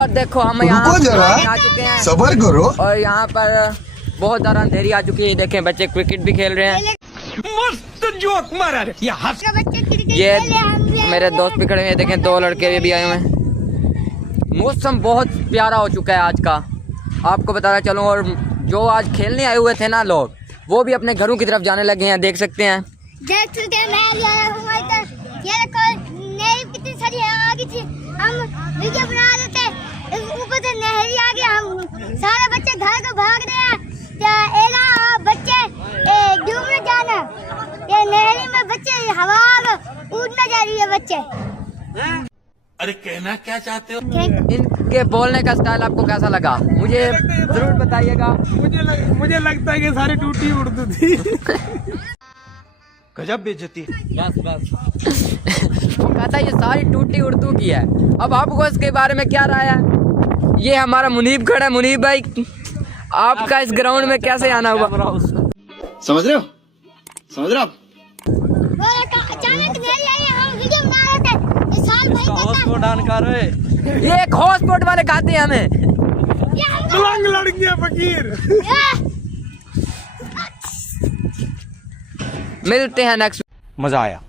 और देखो हम यहाँ आ चुके हैं, सब्र करो। और यहाँ पर बहुत ज्यादा अंधेरी आ चुकी है। देखें बच्चे क्रिकेट भी खेल रहे हैं। मस्त जोक मारा रे। ये मेरे दोस्त भी खड़े हैं, देखें 2 लड़के भी आए हुए हैं। मौसम बहुत प्यारा हो चुका है आज का, आपको बताना चलूँ। और जो आज खेलने आए हुए थे ना लोग, वो भी अपने घरों की तरफ जाने लगे हैं, देख सकते हैं। कितनी सारी आ गई थी, हम वीडियो बना रहे थे, ऊपर से नहरी आ गया, हम सारे बच्चे घर को भाग रहे हैं। बच्चे डूबने जाना, ये नहरी में बच्चे हवा में उड़ने जा रही है बच्चे। अरे कहना क्या चाहते हो? इनके बोलने का स्टाइल आपको कैसा लगा, मुझे जरूर बताइएगा। मुझे लगता है कि सारी टूटी उर्दू थी। गजब बेइज्जती। बस वो कहता है ये सारी टूटी उर्दू की है। अब आपको इसके बारे में क्या राय है? ये हमारा मुनीब खड़ा है। मुनीब भाई, आपका इस ग्राउंड में कैसे आना हुआ? समझ रहे हो? समझ रहे हो आप? अचानक नहरी आई, हम वीडियो बना रहे थे, इस साल भाई ये एक हॉटस्पॉट वाले खाते हैं हमें। लड़कियां फकीर। मिलते हैं नेक्स्ट। मजा आया।